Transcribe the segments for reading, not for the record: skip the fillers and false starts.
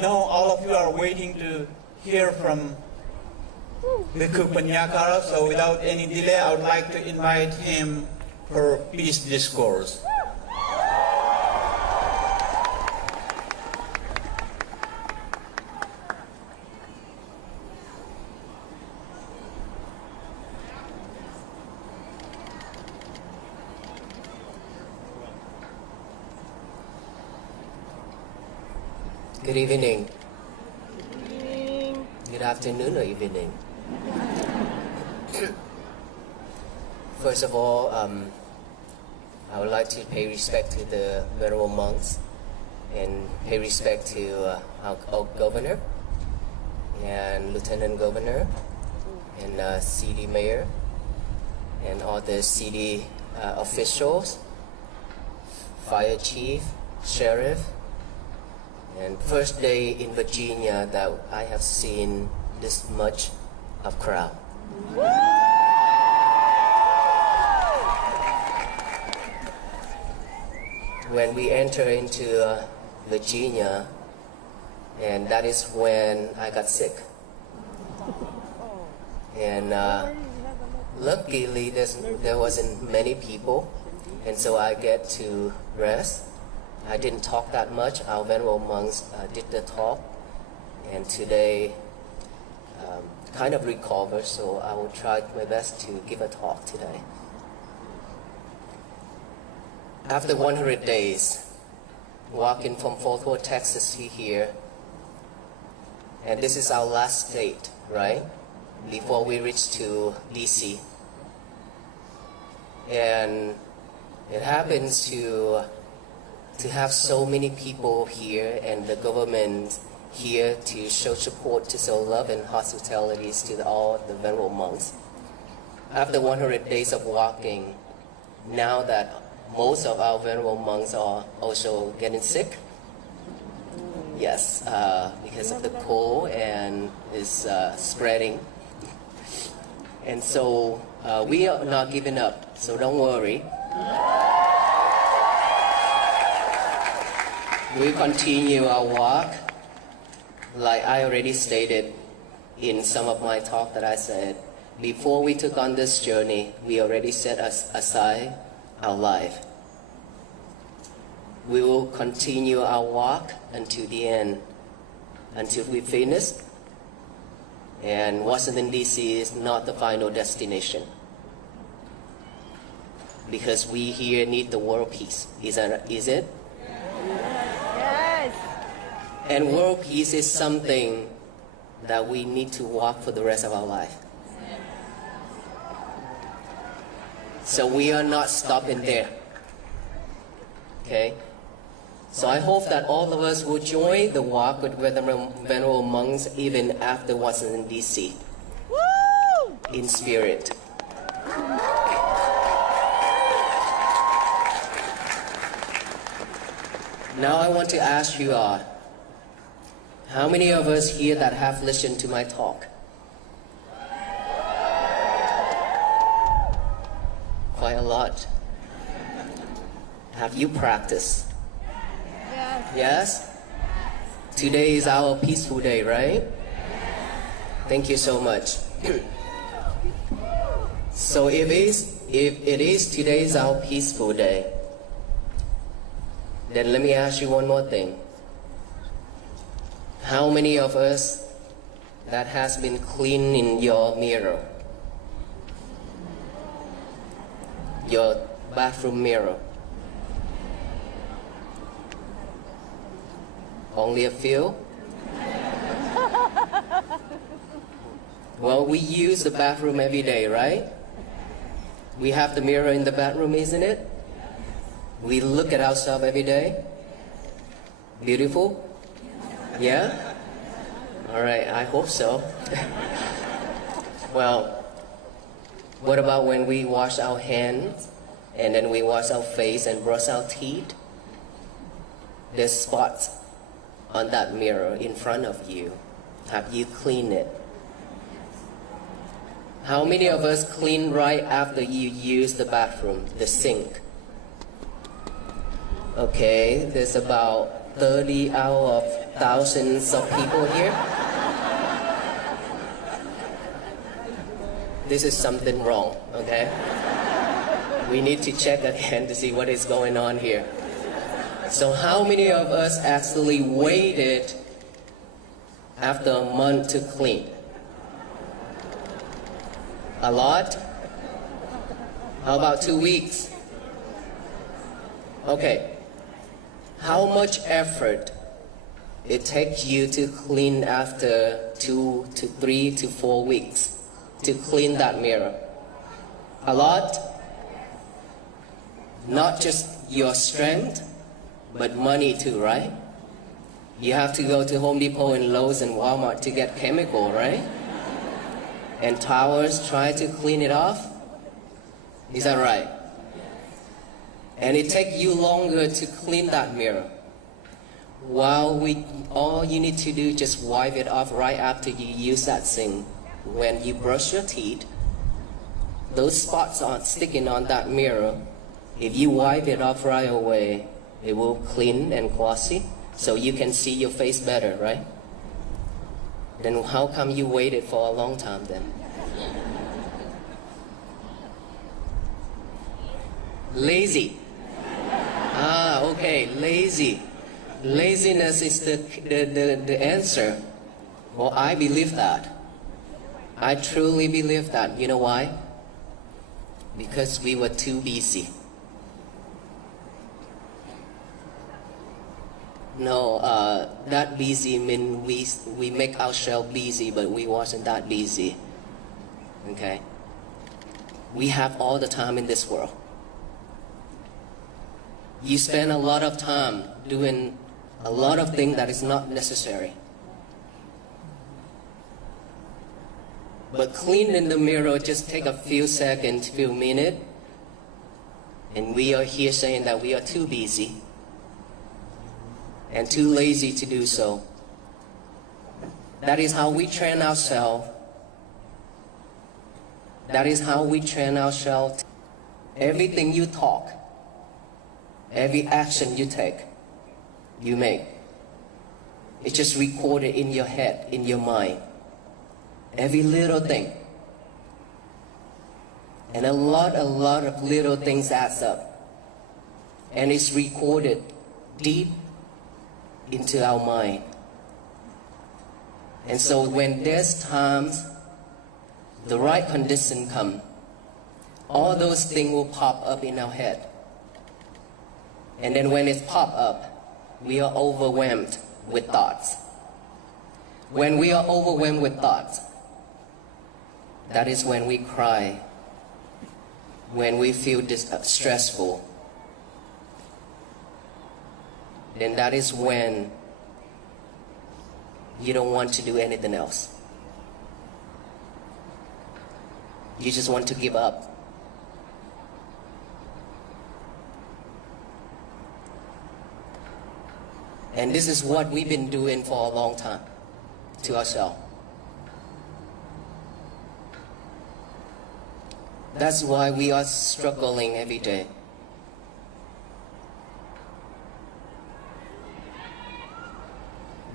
know all of you are waiting to hear from Bhikkhu Panyakara, so without any delay, I would like to invite him for peace discourse. Good evening. Good afternoon or evening. First of all, I would like to pay respect to the venerable monks and pay respect to our governor and lieutenant governor and city mayor and all the city officials, fire chief, sheriff. And first day in Virginia that I have seen this much of crowd. When we enter into Virginia, and that is when I got sick. And luckily there wasn't many people, and so I get to rest. I didn't talk that much. Our venerable monks did the talk, and today kind of recovered, so I will try my best to give a talk today. After 100 days, walking from Fort Worth, Texas to here, and this is our last state, right? Before we reach to DC. And it happens to have so many people here and the government here to show support, to show love and hospitality to all the venerable monks. After 100 days of walking, now that most of our venerable monks are also getting sick, yes, because of the cold and is spreading. And so we are not giving up, so don't worry. We continue our walk. Like I already stated in some of my talk that I said, before we took on this journey, we already set aside our life. We will continue our walk until the end, until we finish. And Washington, D.C. is not the final destination, because we here need the world peace. Is it? And world peace is something that we need to walk for the rest of our life. So we are not stopping there. Okay? So I hope that all of us will join the walk with venerable monks even after Washington, D.C. in spirit. Now I want to ask you all, how many of us here that have listened to my talk? Quite a lot. Have you practiced? Yes? Today is our peaceful day, right? Thank you so much. So if it is today's our peaceful day, then let me ask you one more thing. How many of us that has been cleaning your mirror? Your bathroom mirror? Only a few? Well, we use the bathroom every day, right? We have the mirror in the bathroom, isn't it? We look at ourselves every day. Beautiful? Yeah? All right, I hope so. Well, what about when we wash our hands and then we wash our face and brush our teeth? There's spots on that mirror in front of you. Have you cleaned it? How many of us clean right after you use the bathroom, the sink? Okay, there's about 30 out of thousands of people here. This is something wrong, okay? We need to check again to see what is going on here. So how many of us actually waited after a month to clean? A lot? How about 2 weeks? Okay. How much effort it takes you to clean after 2 to 3 to 4 weeks to clean that mirror? A lot? Not just your strength, but money too, right? You have to go to Home Depot and Lowe's and Walmart to get chemical, right? And towels try to clean it off. Is that right? And it takes you longer to clean that mirror. While all you need to do is just wipe it off right after you use that thing. When you brush your teeth, those spots are sticking on that mirror. If you wipe it off right away, it will clean and glossy, so you can see your face better, right? Then how come you waited for a long time then? Lazy. Okay, lazy. Laziness is the answer. Well, I believe that. I truly believe that. You know why? Because we were too busy. No, that busy means we make ourselves busy, but we wasn't that busy. Okay? We have all the time in this world. You spend a lot of time doing a lot of things that is not necessary. But cleaning the mirror just take a few seconds, few minutes, and we are here saying that we are too busy and too lazy to do so. That is how we train ourselves. That is how we train ourselves. Everything you talk, every action you take, you make, it's just recorded in your head, in your mind. Every little thing. And a lot of little things adds up. And it's recorded deep into our mind. And so when there's times the right condition come, all those things will pop up in our head. And then when it pop up, we are overwhelmed with thoughts. When we are overwhelmed with thoughts, that is when we cry, when we feel stressful. Then that is when you don't want to do anything else. You just want to give up. And this is what we've been doing for a long time to ourselves. That's why we are struggling every day.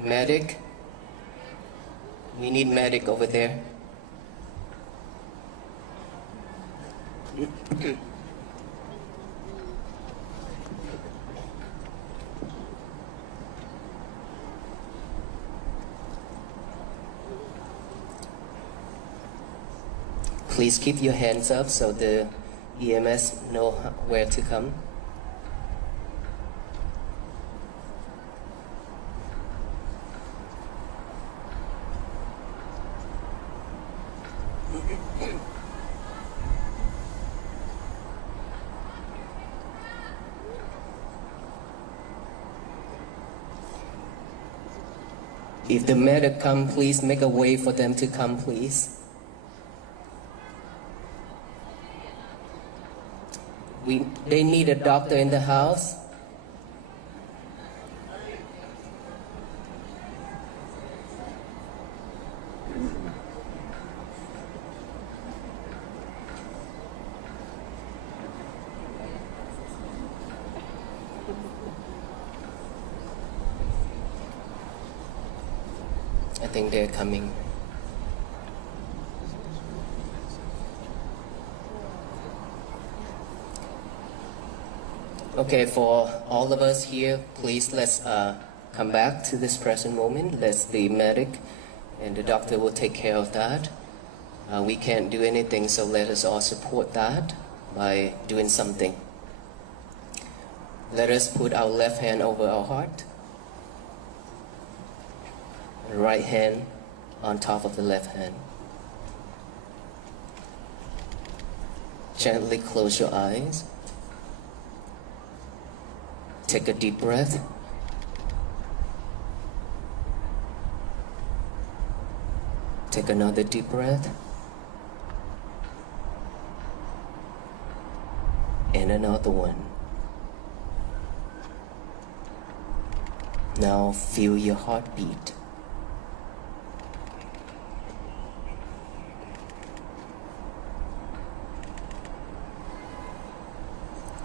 Medic. We need medic over there. Please keep your hands up so the EMS know where to come. If the medic come, please make a way for them to come, please. They need a doctor in the house. I think they're coming. Okay, for all of us here, please let's come back to this present moment. Let's the medic and the doctor will take care of that. We can't do anything, so let us all support that by doing something. Let us put our left hand over our heart, and right hand on top of the left hand. Gently close your eyes. Take a deep breath. Take another deep breath. And another one. Now feel your heartbeat.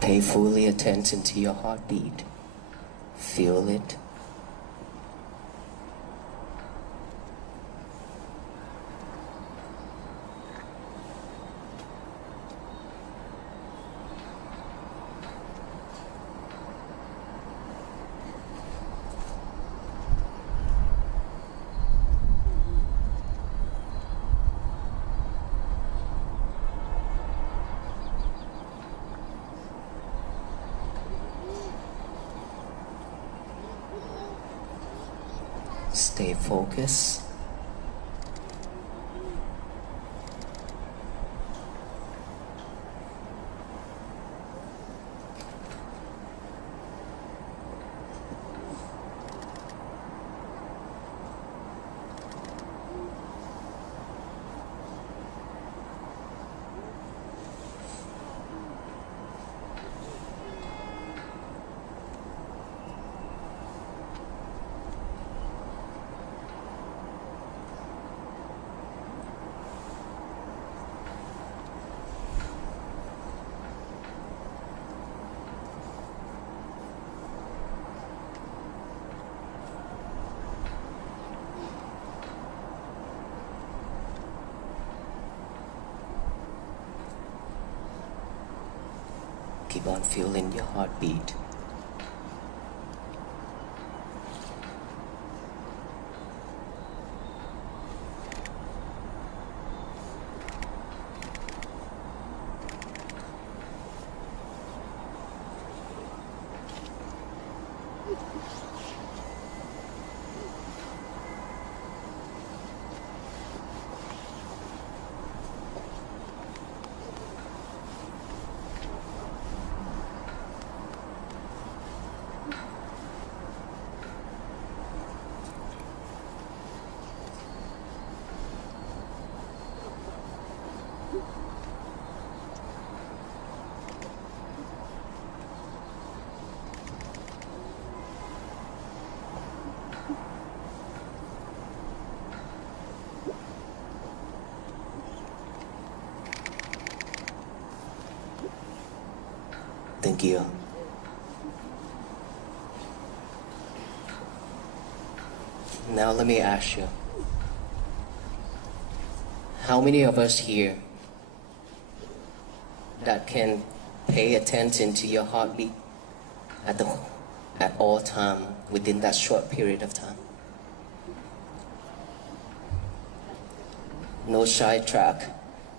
Pay fully attention to your heartbeat. Feel it. Stay focused. Keep on feeling your heartbeat. Thank you. Now let me ask you, how many of us here that can pay attention to your heartbeat at all time within that short period of time? No sidetrack.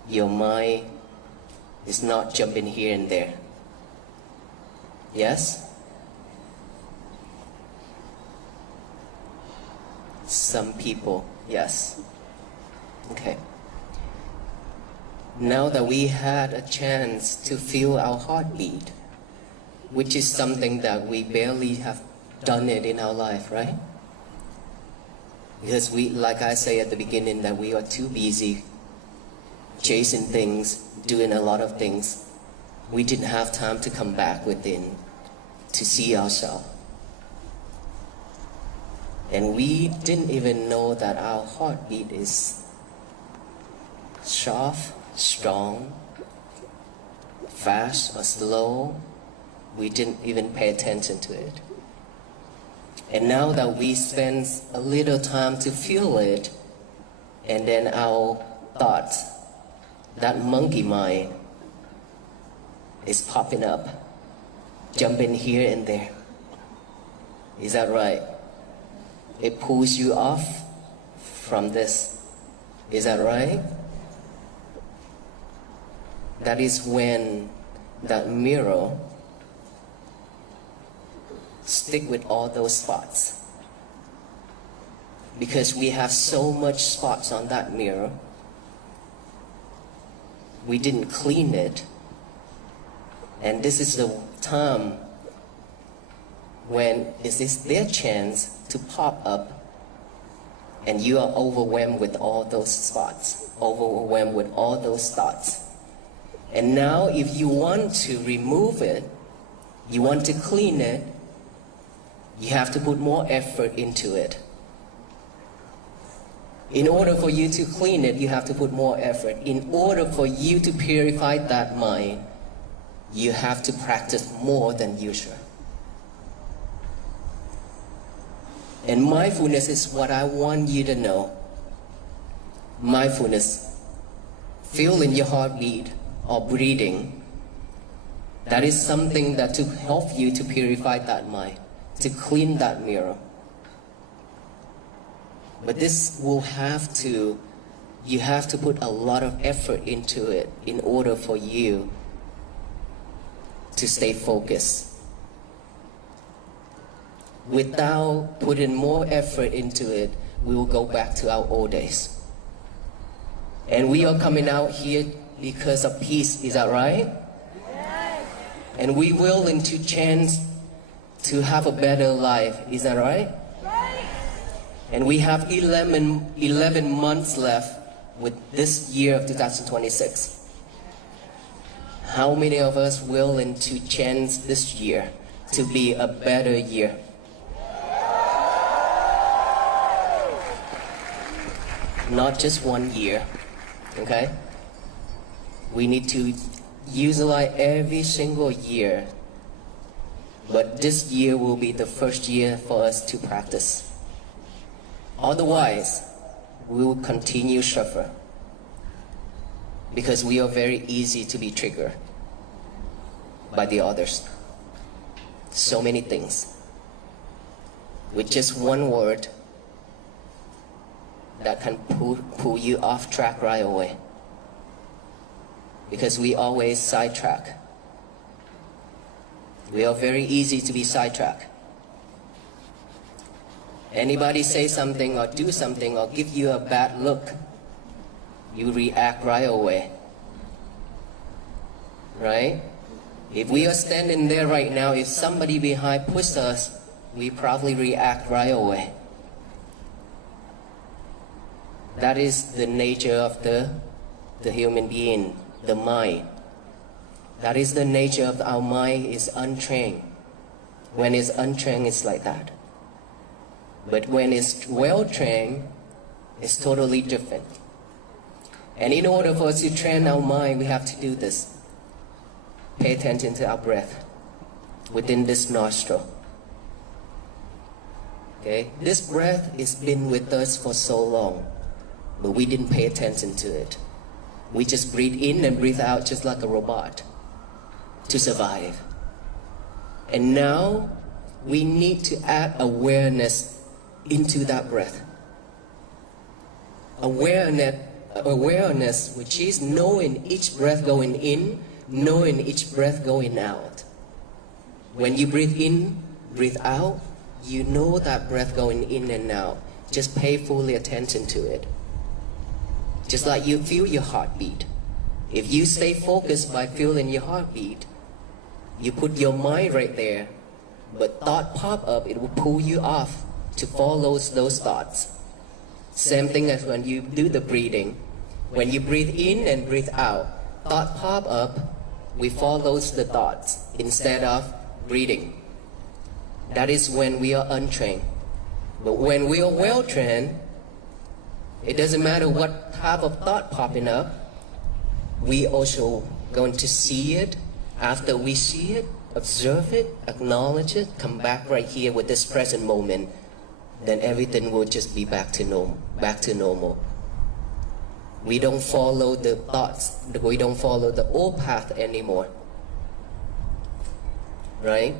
Your mind is not jumping here and there. Yes? Some people, yes. Okay. Now that we had a chance to feel our heartbeat, which is something that we barely have done it in our life, right? Because we, like I say at the beginning, that we are too busy chasing things, doing a lot of things. We didn't have time to come back within to see ourselves. And we didn't even know that our heartbeat is sharp, strong, fast or slow. We didn't even pay attention to it. And now that we spend a little time to feel it, and then our thoughts, that monkey mind, is popping up, jumping here and there. Is that right? It pulls you off from this. Is that right? That is when that mirror stick with all those spots. Because we have so much spots on that mirror, we didn't clean it. And this is the time when it is their chance to pop up, and you are overwhelmed with all those spots, overwhelmed with all those thoughts. And now if you want to remove it, you want to clean it, you have to put more effort into it. In order for you to clean it, you have to put more effort. In order for you to purify that mind, you have to practice more than usual. And mindfulness is what I want you to know. Mindfulness, feeling your heartbeat or breathing, that is something that to help you to purify that mind, to clean that mirror. But this will have to, you have to put a lot of effort into it in order for you to stay focused. Without putting more effort into it, we will go back to our old days. And we are coming out here because of peace, is that right? Yes. And we willing to chance to have a better life, is that right? Right. And we have 11 months left with this year of 2026. How many of us willing to chance this year to be a better year? Not just 1 year, okay? We need to utilize every single year, but this year will be the first year for us to practice. Otherwise, we will continue suffer because we are very easy to be triggered by the others. So many things. With just one word, that can pull you off track right away. Because we always sidetrack. We are very easy to be sidetracked. Anybody say something or do something or give you a bad look, you react right away. Right? If we are standing there right now, if somebody behind pushes us, we probably react right away. That is the nature of the human being, the mind. That is the nature of our mind, is untrained. When it's untrained, it's like that. But when it's well-trained, it's totally different. And in order for us to train our mind, we have to do this. Pay attention to our breath within this nostril. Okay? This breath has been with us for so long, but we didn't pay attention to it. We just breathe in and breathe out just like a robot to survive. And now we need to add awareness into that breath. Awareness, which is knowing each breath going in, knowing each breath going out. When you breathe in, breathe out, you know that breath going in and out. Just pay fully attention to it. Just like you feel your heartbeat. If you stay focused by feeling your heartbeat, you put your mind right there, but thought pop up, it will pull you off to follow those thoughts. Same thing as when you do the breathing. When you breathe in and breathe out, thought pop up, we follow the thoughts instead of breathing. That is when we are untrained. But when we are well trained, it doesn't matter what type of thought popping up, we also going to see it. After we see it, observe it, acknowledge it, come back right here with this present moment, then everything will just be back to normal. We don't follow the thoughts, we don't follow the old path anymore. Right?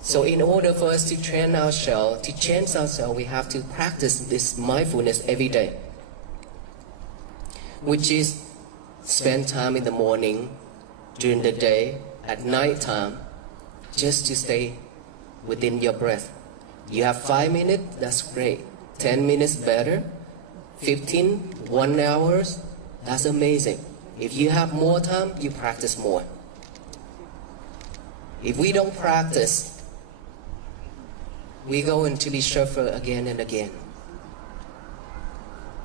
So in order for us to train ourselves, to change ourselves, we have to practice this mindfulness every day, which is spend time in the morning, during the day, at night time, just to stay within your breath. You have 5 minutes, that's great. 10 minutes better. 15, 1 hour, that's amazing. If you have more time, you practice more. If we don't practice, we go into the suffer again and again.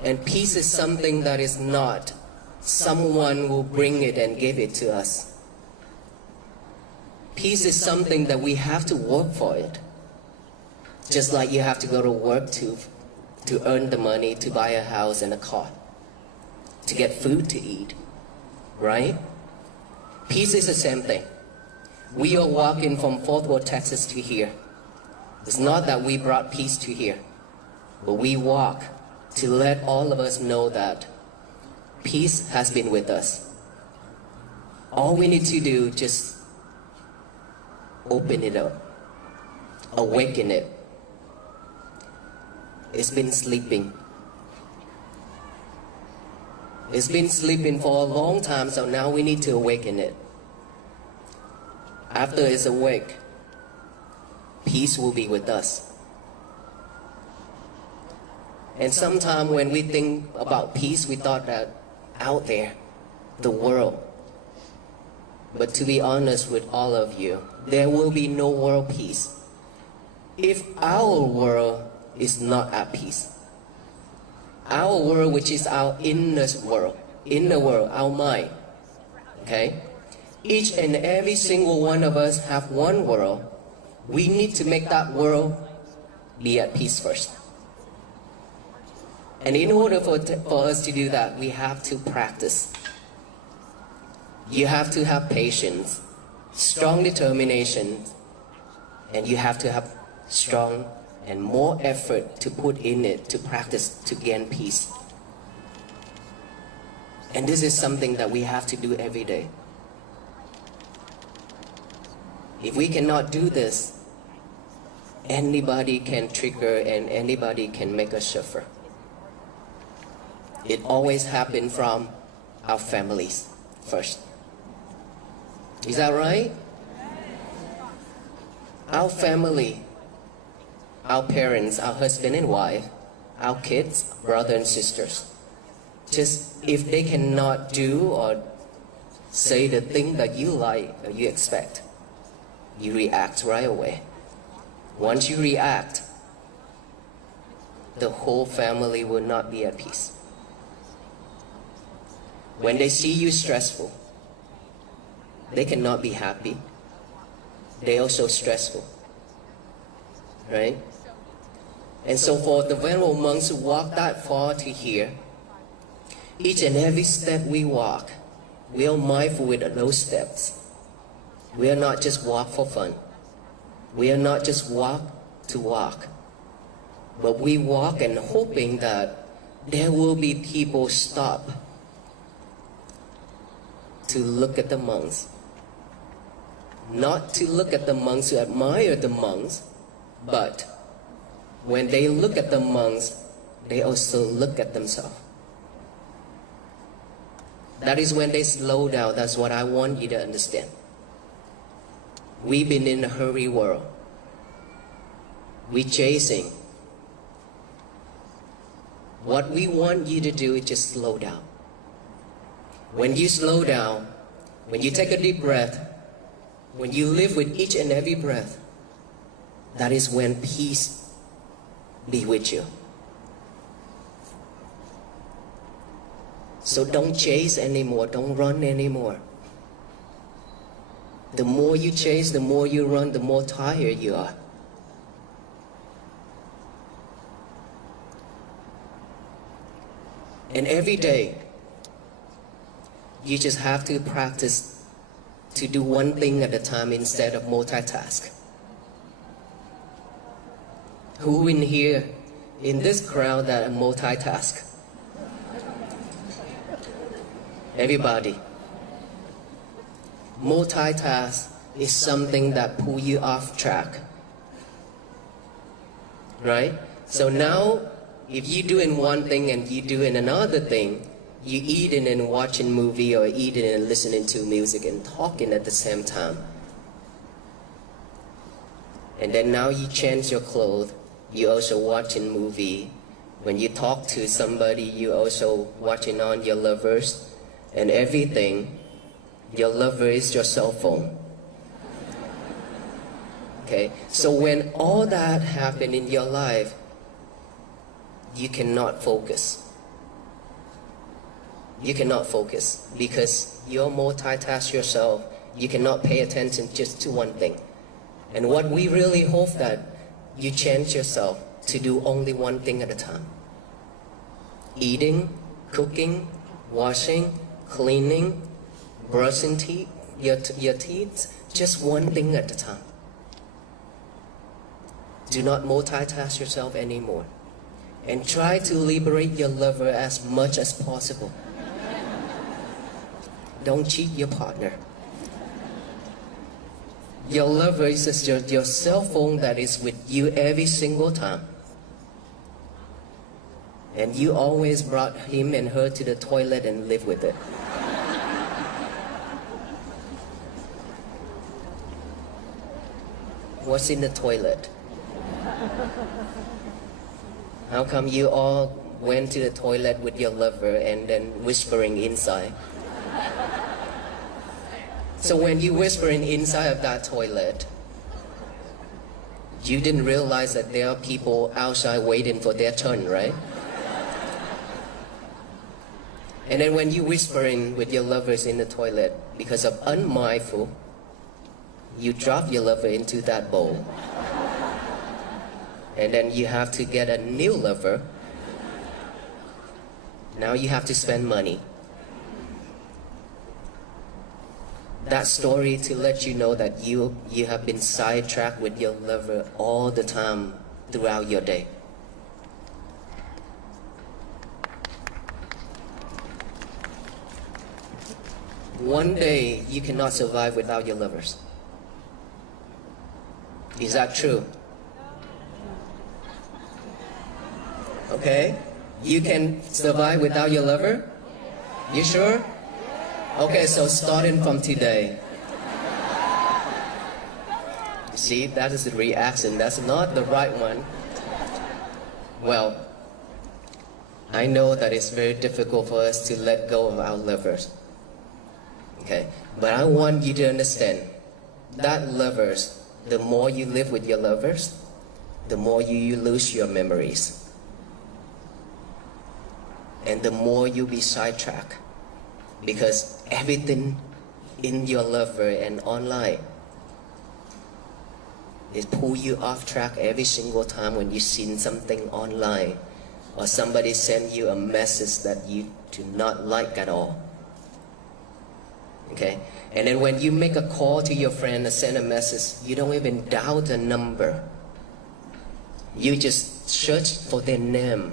And peace is something that is not someone will bring it and give it to us. Peace is something that we have to work for it. Just like you have to go to work to earn the money to buy a house and a car, to get food to eat, right? Peace is the same thing. We are walking from Fort Worth, Texas to here. It's not that we brought peace to here, but we walk to let all of us know that peace has been with us. All we need to do is just open it up, awaken it. It's been sleeping. It's been sleeping for a long time, so now we need to awaken it. After it's awake, peace will be with us. And sometimes when we think about peace, we thought that out there, the world. But to be honest with all of you, there will be no world peace if our world is not at peace. Our world, which is our inner world, our mind, okay? Each and every single one of us have one world. We need to make that world be at peace first. And in order for us to do that, we have to practice. You have to have patience, strong determination, and you have to have strong and more effort to put in it to practice to gain peace. And this is something that we have to do every day. If we cannot do this, anybody can trigger and anybody can make us suffer. It always happens from our families first. Is that right? Our family, our parents, our husband and wife, our kids, brothers and sisters. Just if they cannot do or say the thing that you like or you expect, you react right away. Once you react, the whole family will not be at peace. When they see you stressful, they cannot be happy. They are also stressful, right? And so for the venerable monks who walk that far to here, each and every step we walk, we are mindful with those steps. We are not just walk for fun. We are not just walk to walk. But we walk and hoping that there will be people stop to look at the monks. Not to look at the monks to admire the monks, but when they look at the monks, they also look at themselves. That is when they slow down. That's what I want you to understand. We've been in a hurry world. We're chasing. What we want you to do is just slow down. When you slow down, when you take a deep breath, when you live with each and every breath, that is when peace be with you. So don't chase anymore, don't run anymore. The more you chase, the more you run, the more tired you are. And every day, you just have to practice to do one thing at a time instead of multitask? Who in here, in this crowd, that multitask? Everybody. Multitask is something that pull you off track, right? So now, if you doing one thing and you doing another thing, you eating and watching movie, or eating and listening to music and talking at the same time. And then now you change your clothes, you also watching movie. When you talk to somebody, you also watching on your lovers and everything. Your lover is your cell phone. Okay, so when all that happen in your life, you cannot focus. You cannot focus because you're multitask yourself. You cannot pay attention just to one thing. And what we really hope that you change yourself to do only one thing at a time. Eating, cooking, washing, cleaning, brushing teeth, your teeth, just one thing at a time. Do not multitask yourself anymore. And try to liberate your lover as much as possible. Don't cheat your partner. Your lover is just your cell phone that is with you every single time. And you always brought him and her to the toilet and live with it. What's in the toilet? How come you all went to the toilet with your lover and then whispering inside? So when you whispering inside of that toilet, you didn't realize that there are people outside waiting for their turn, right? And then when you whispering with your lovers in the toilet, because of unmindful, you drop your lover into that bowl. And then you have to get a new lover. Now you have to spend money. That story to let you know that you have been sidetracked with your lover all the time throughout your day. One day you cannot survive without your lovers. Is that true? Okay? You can survive without your lover? You sure? Okay, so starting from today. See, that is the reaction. That's not the right one. Well, I know that it's very difficult for us to let go of our lovers. Okay? But I want you to understand that lovers, the more you live with your lovers, the more you lose your memories. And the more you be sidetracked. Because everything in your lover and online is pull you off track every single time when you see something online or somebody send you a message that you do not like at all. Okay? And then when you make a call to your friend or send a message, you don't even dial the number. You just search for their name.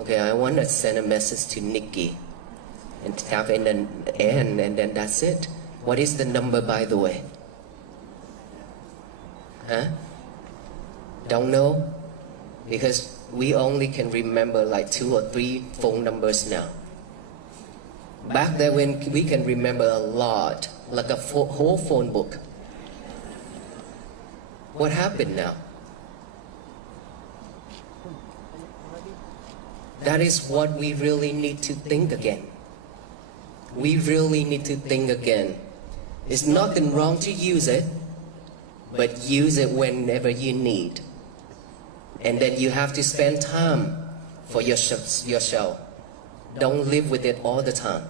Okay, I want to send a message to Nikki and tap in an N, and then that's it. What is the number, by the way? Huh? Don't know? Because we only can remember like 2 or 3 phone numbers now. Back then when we can remember a lot, like a whole phone book. What happened now? That is what we really need to think again. We really need to think again. There's nothing wrong to use it, but use it whenever you need. And then you have to spend time for yourself. Don't live with it all the time.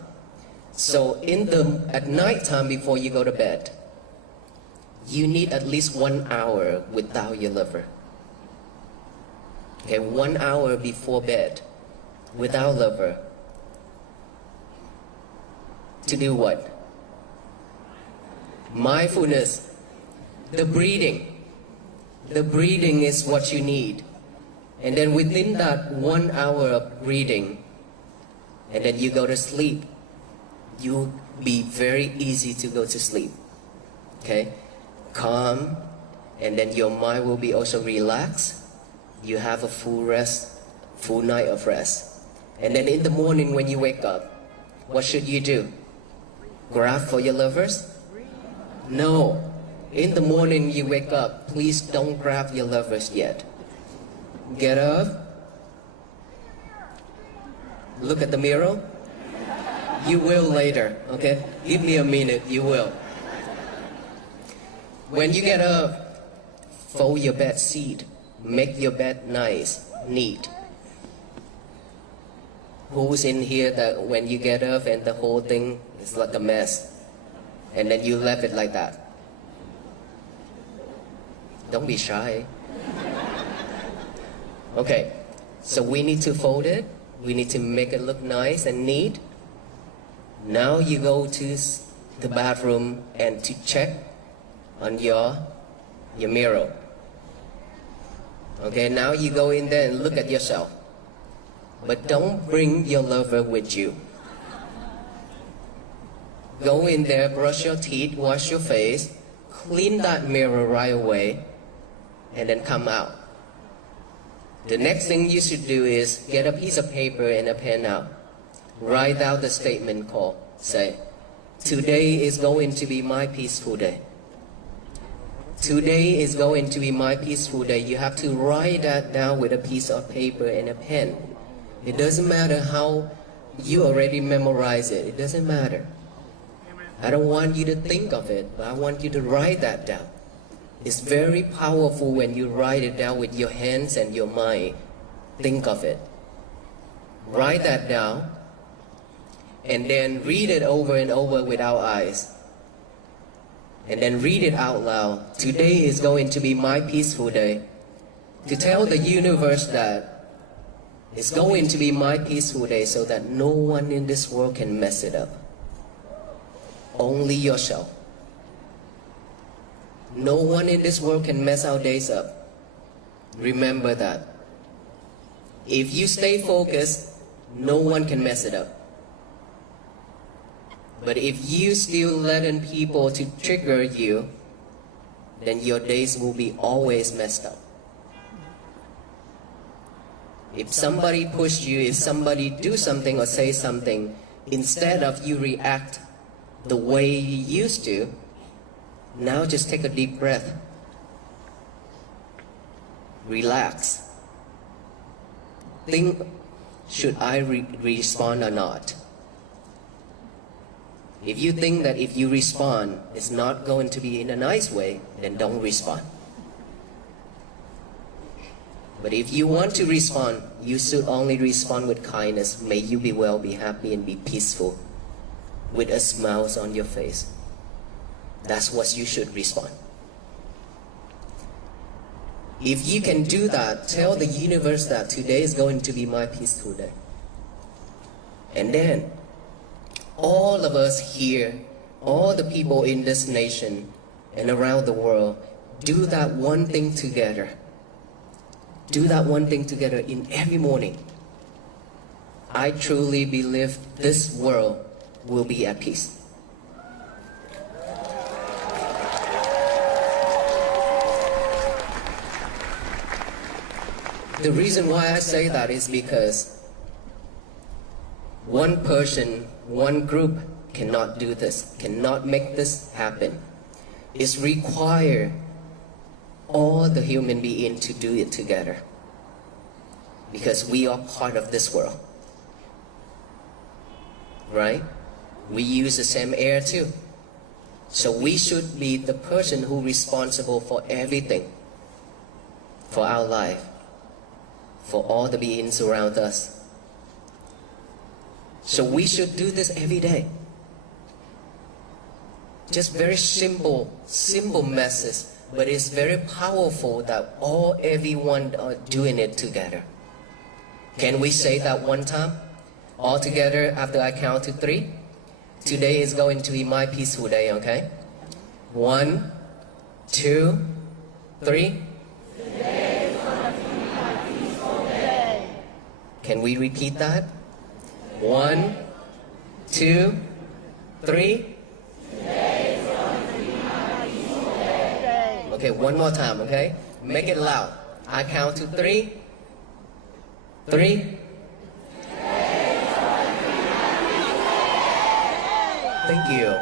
So at night time before you go to bed, you need at least 1 hour without your lover. Okay, 1 hour before bed without lover. To do what? Mindfulness, the breathing. The breathing is what you need. And then within that 1 hour of breathing, and then you go to sleep, you'll be very easy to go to sleep. Okay? Calm, and then your mind will be also relaxed. You have a full rest, full night of rest. And then in the morning when you wake up, what should you do? Grab for your lovers? No. In the morning you wake up, please don't grab your lovers yet. Get up. Look at the mirror. You will later, okay? Give me a minute, you will. When you get up, fold your bed sheet. Make your bed nice, neat. Who's in here that when you get up and the whole thing is like a mess, and then you left it like that? Don't be shy. Okay, so we need to fold it. We need to make it look nice and neat. Now you go to the bathroom and to check on your mirror. Okay, now you go in there and look at yourself. But don't bring your lover with you. Go in there, brush your teeth, wash your face, clean that mirror right away, and then come out. The next thing you should do is get a piece of paper and a pen out. Write out the statement called, say, today is going to be my peaceful day. Today is going to be my peaceful day. You have to write that down with a piece of paper and a pen. It doesn't matter how you already memorize it. It doesn't matter. I don't want you to think of it, but I want you to write that down. It's very powerful when you write it down with your hands and your mind. Think of it. Write that down and then read it over and over with our eyes. And then read it out loud. Today is going to be my peaceful day. To tell the universe that it's going to be my peaceful day so that no one in this world can mess it up. Only yourself. No one in this world can mess our days up. Remember that. If you stay focused, no one can mess it up. But if you still letting people to trigger you, then your days will be always messed up. If somebody pushed you, if somebody do something or say something, instead of you react the way you used to, now just take a deep breath. Relax. Think, should I respond or not? If you think that if you respond, it's not going to be in a nice way, then don't respond. But if you want to respond, you should only respond with kindness. May you be well, be happy, and be peaceful, with a smile on your face. That's what you should respond. If you can do that, tell the universe that today is going to be my peaceful day. And then, all of us here, all the people in this nation and around the world, do that one thing together. Do that one thing together in every morning. I truly believe this world will be at peace. The reason why I say that is because one person, one group cannot do this, cannot make this happen. It's required all the human beings to do it together, because we are part of this world, right? We use the same air too. So we should be the person who is responsible for everything, for our life, for all the beings around us. So we should do this every day. Just very simple message, but it's very powerful that everyone are doing it together. Can we say that one time? All together after I count to 3? Today is going to be my peaceful day, okay? 1, 2, 3. Can we repeat that? 1, 2, 3. Okay, one more time, okay? Make it loud. I count to 3. 3. Thank you.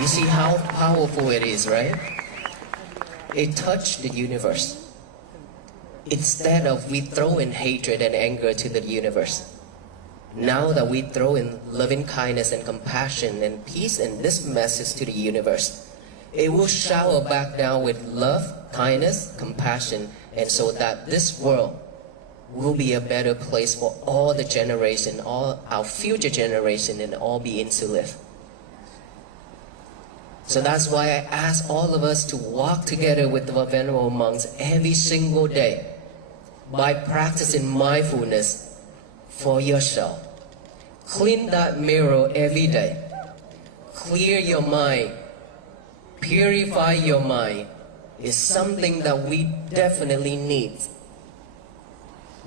You see how powerful it is, right? It touched the universe. Instead of we throw in hatred and anger to the universe, now that we throw in loving kindness and compassion and peace and this message to the universe, it will shower back down with love, kindness, compassion, and so that this world will be a better place for all the generation, all our future generation, and all beings to live. So that's why I ask all of us to walk together with the venerable monks every single day by practicing mindfulness for yourself. Clean that mirror every day. Clear your mind. Purify your mind is something that we definitely need.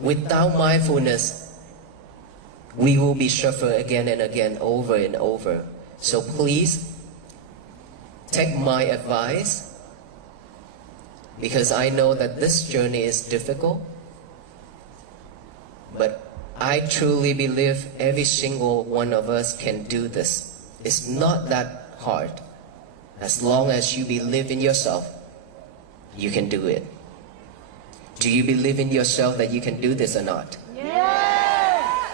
Without mindfulness, we will be suffering again and again, over and over. So please, take my advice, because I know that this journey is difficult, but I truly believe every single one of us can do this. It's not that hard. As long as you believe in yourself, you can do it. Do you believe in yourself that you can do this or not? Yes!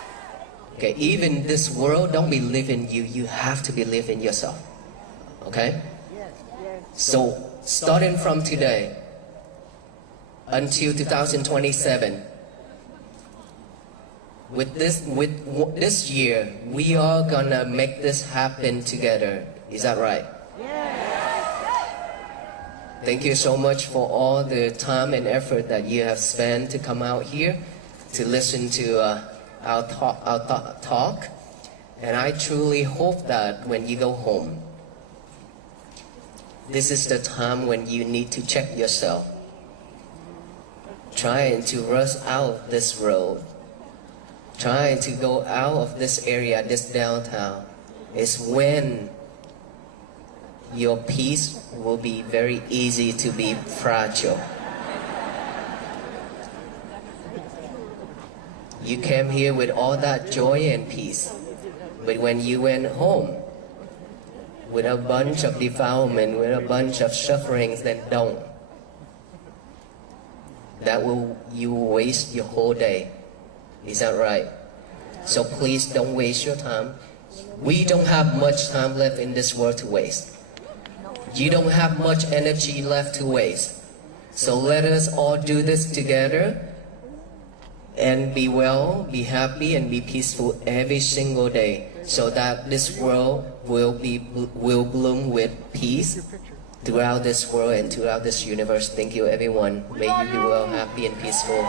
Okay, even this world don't believe in you, you have to believe in yourself. Okay? Yes, yes. So, starting from today until 2027, with this year, we are gonna make this happen together. Is that right? Yes. Thank you so much for all the time and effort that you have spent to come out here to listen to our talk. And I truly hope that when you go home, this is the time when you need to check yourself. Trying to rush out of this road, trying to go out of this area, this downtown, is when your peace will be very easy to be fragile. You came here with all that joy and peace, but when you went home with a bunch of defilement, with a bunch of sufferings, then don't. You will waste your whole day. Is that right? So please don't waste your time. We don't have much time left in this world to waste. You don't have much energy left to waste. So let us all do this together and be well, be happy, and be peaceful every single day, so that this world will bloom with peace throughout this world and throughout this universe. Thank you, everyone. May you be well, happy, and peaceful.